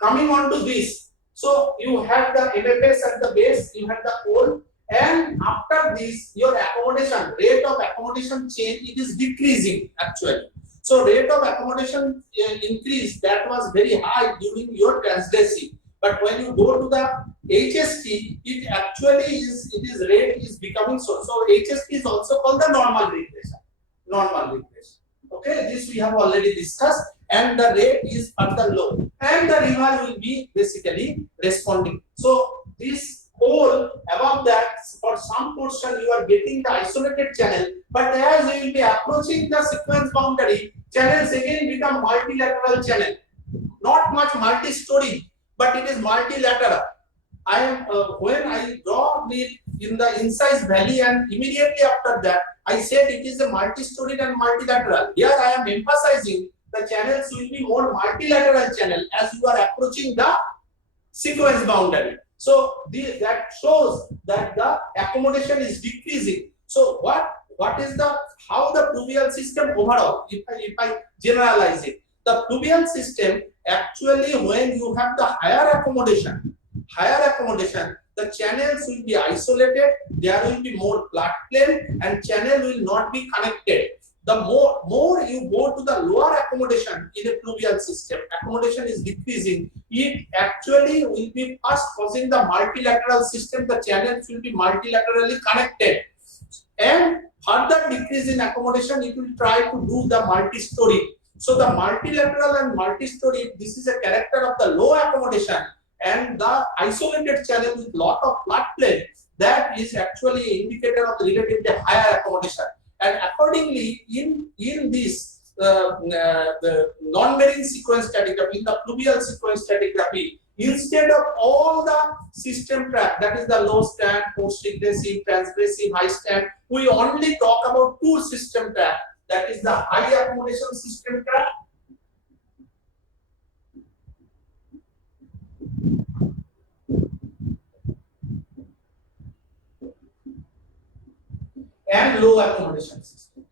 Coming on to this, so you have the MFS at the base, you have the coal, and after this, your accommodation rate of accommodation change, it is decreasing actually. So rate of accommodation increase that was very high during your transgressive, but when you go to the HST, it actually is rate is becoming so. So HST is also called the normal regression. Normal regression. Okay, this we have already discussed, and the rate is further low, and the river will be basically responding. So this whole above that, for some portion you are getting the isolated channel, but as you will be approaching the sequence boundary, channels again become multilateral channel. Not much multi-story, but it is multilateral. I am when I draw it in the incised valley, and immediately after that I said it is a multi-storied and multilateral. Here I am emphasizing the channels will be more multilateral channel as you are approaching the sequence boundary. So that shows that the accommodation is decreasing. So what is the how the pluvial system overall? If I generalize it, the pluvial system actually when you have the higher accommodation, the channels will be isolated, there will be more flat plane, and channel will not be connected. The more you go to the lower accommodation in a pluvial system, accommodation is decreasing. It actually will be first causing the multilateral system, the channels will be multilaterally connected. And further decrease in accommodation, it will try to do the multi-story. So the multilateral and multi-story, this is a character of the low accommodation, and the isolated channel with lot of flat plane, that is actually an indicator of the relatively higher accommodation. And accordingly, in this the non-marine sequence stratigraphy, in the pluvial sequence stratigraphy, instead of all the system track, that is the low stand, post-regressive, transgressive, high stand, we only talk about two system track, that is the high accommodation system track and low accommodation system.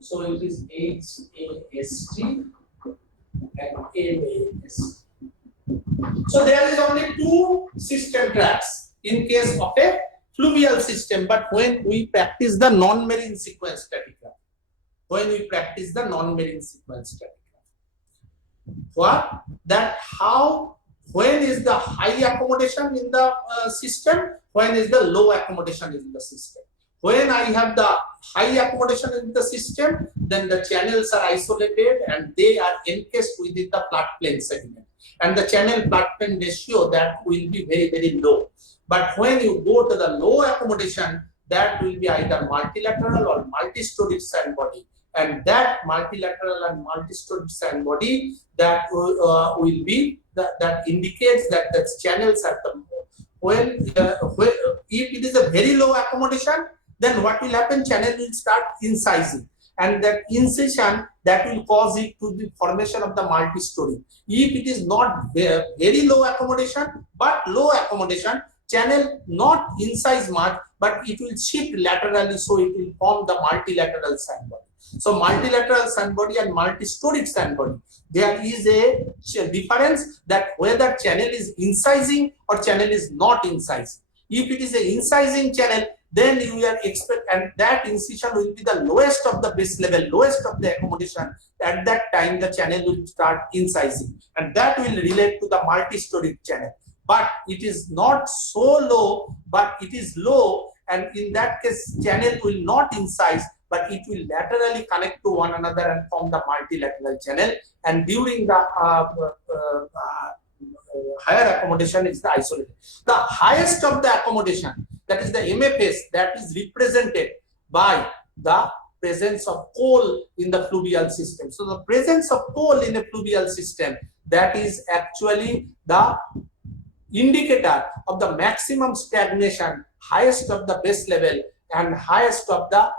So it is HAST and MAS. So there is only two system tracks in case of a fluvial system, but when we practice the non-marine sequence stratigraphy, what that how when is the high accommodation in the system, when is the low accommodation in the system. When I have the high accommodation in the system, then the channels are isolated and they are encased within the flat plane segment, and the channel flat plane ratio that will be very, very low. But when you go to the low accommodation, that will be either multilateral or multi-storied sand body, and that multilateral and multi-storied sand body that will be that indicates that the channels are the if it is a very low accommodation, then what will happen? Channel will start incising, and that incision that will cause it to the formation of the multi-story. If it is not very low accommodation but low accommodation, channel not incise much, but it will shift laterally, so it will form the multilateral sand body. So multilateral sand body and multi-storied sand body, there is a difference that whether channel is incising or channel is not incising. If it is an incising channel, then you are expect, and that incision will be the lowest of the base level, lowest of the accommodation. At that time, the channel will start incising, and that will relate to the multi-storied channel. But it is not so low, but it is low, and in that case, channel will not incise, but it will laterally connect to one another and form the multilateral channel. And during the higher accommodation is the isolated. The highest of the accommodation, that is the MFS, that is represented by the presence of coal in the fluvial system. So the presence of coal in a fluvial system, that is actually the indicator of the maximum stagnation, highest of the base level and highest of the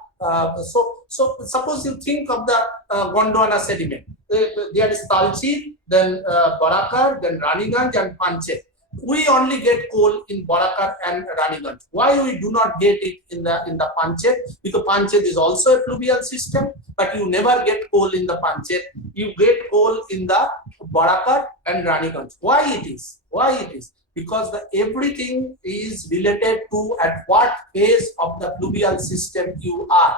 so suppose you think of the Gondwana sediment. there is Talchi, then Barakar, then Raniganj and Panchet. We only get coal in Barakar and Raniganj. Why we do not get it in the Panchet? Because Panchet is also a fluvial system, but you never get coal in the Panchet. You get coal in the Barakar and Raniganj. Why it is? Why it is? Because everything is related to at what phase of the fluvial system you are.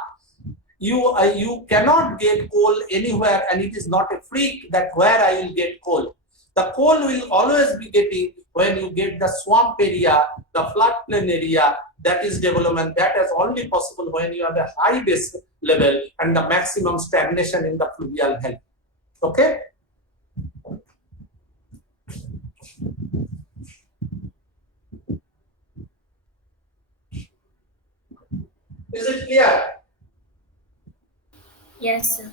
You cannot get coal anywhere, and it is not a freak that where I will get coal. The coal will always be getting when you get the swamp area, the floodplain area, that is development. That is only possible when you have a high base level and the maximum stagnation in the fluvial health. Okay? Is it clear? Yes, sir.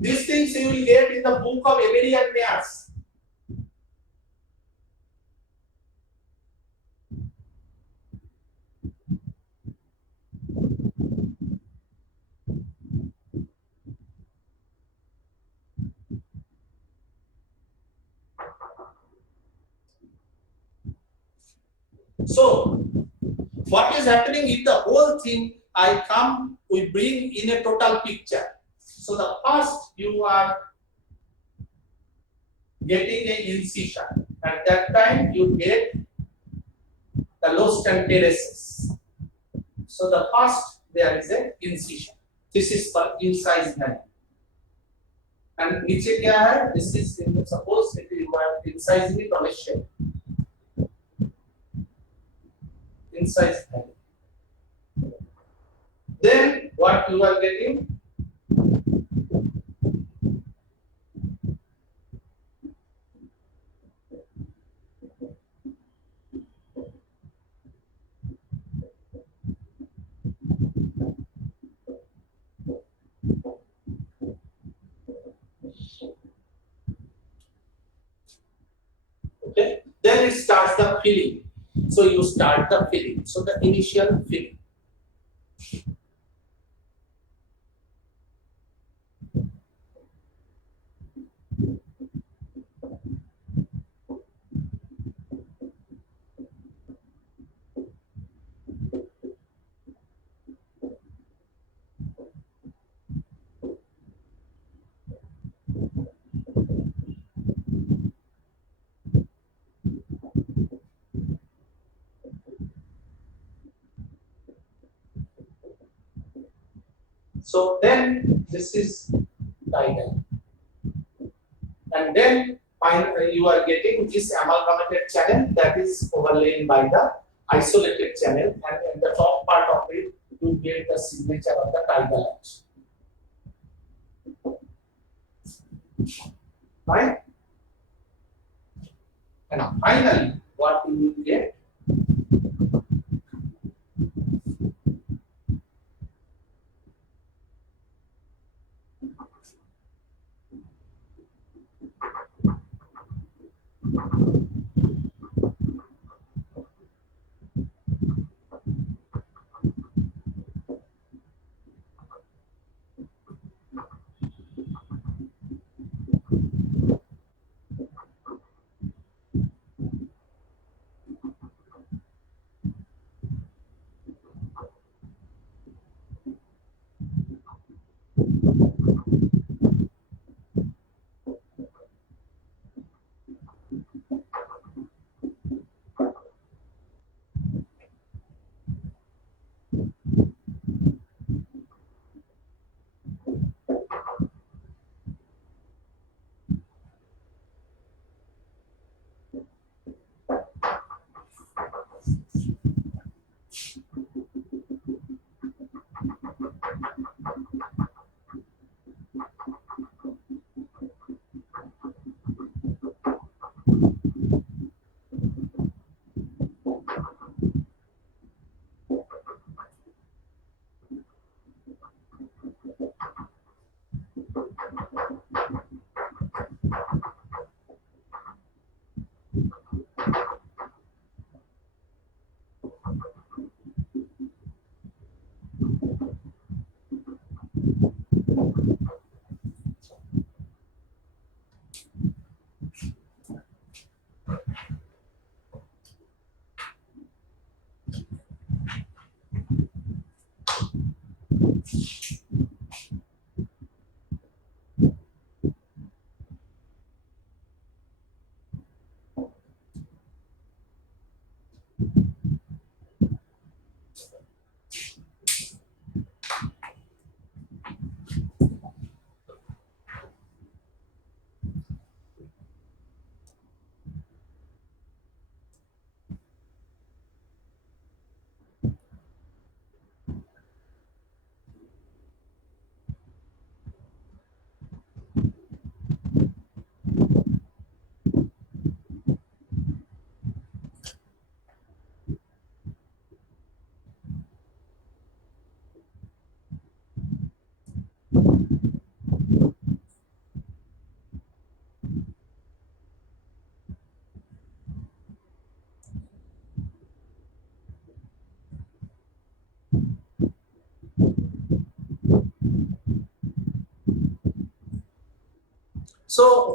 These things you will get in the book of Emery and Mayers. So, what is happening in the whole thing? I come, we bring in a total picture. So, the first you are getting a incision. At that time, you get the lost and terraces. So, the first there is a incision. This is for incise value. And नीचे क्या है? This is suppose it is incising it on a shape. Incise value. Then what you are getting? Okay. Then it starts the filling. So you start the filling. So the initial filling. So then this is tidal. And then you are getting this amalgamated channel that is overlain by the isolated channel, and in the top part of it you get the signature of the tidal edge. Right? And finally, what you will get?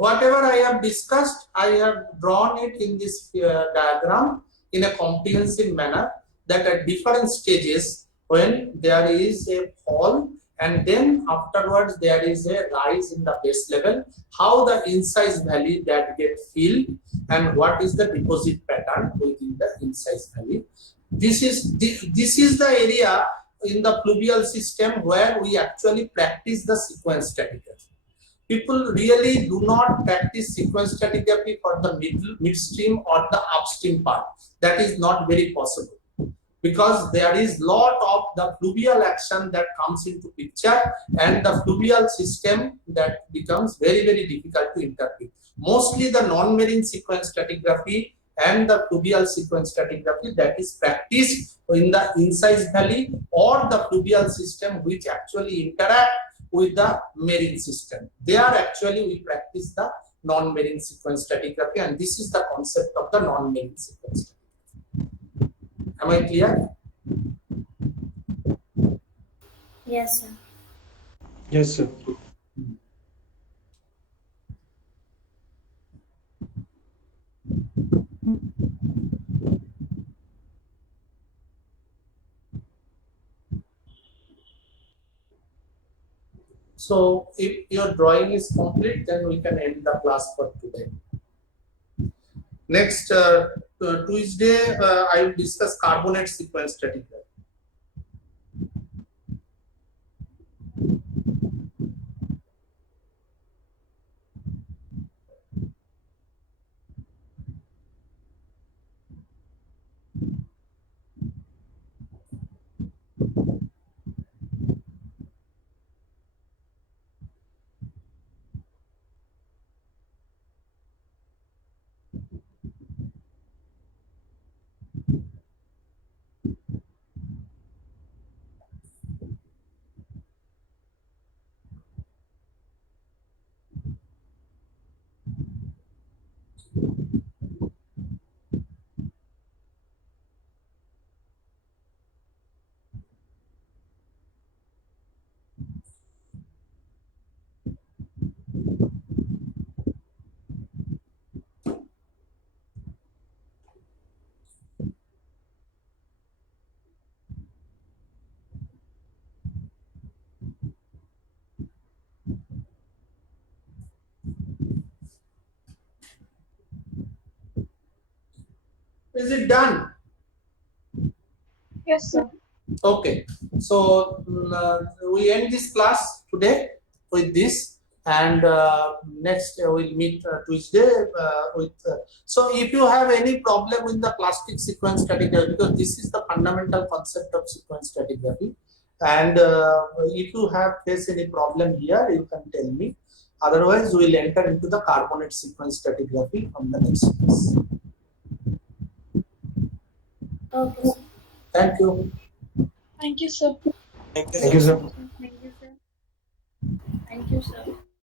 whatever I have discussed, I have drawn it in this diagram in a comprehensive manner, that at different stages, when there is a fall and then afterwards there is a rise in the base level, how the incise valley that get filled and what is the deposit pattern within the incise valley. This is the area in the fluvial system where we actually practice the sequence stratigraphy. People really do not practice sequence stratigraphy for the midstream or the upstream part. That is not very possible, because there is lot of the fluvial action that comes into picture, and the fluvial system that becomes very, very difficult to interpret. Mostly the non-marine sequence stratigraphy and the fluvial sequence stratigraphy that is practiced in the incise valley or the fluvial system which actually interact with the marine system. There actually we practice the non-marine sequence stratigraphy, and this is the concept of the non-marine sequence stratigraphy. Am I clear? Yes, sir. Yes, sir. So if your drawing is complete, then we can end the class for today. Next Tuesday, I will discuss carbonate sequence stratigraphy. Is it done? Yes, sir. Okay, so we end this class today with this, and next we'll meet Tuesday with. So if you have any problem in the plastic sequence stratigraphy, because this is the fundamental concept of sequence stratigraphy, and if you have faced any problem here, you can tell me. Otherwise, we will enter into the carbonate sequence stratigraphy on the next class. Okay, sir. Thank you. Thank you, sir. Thank you, sir. Thank you, sir. Thank you, sir.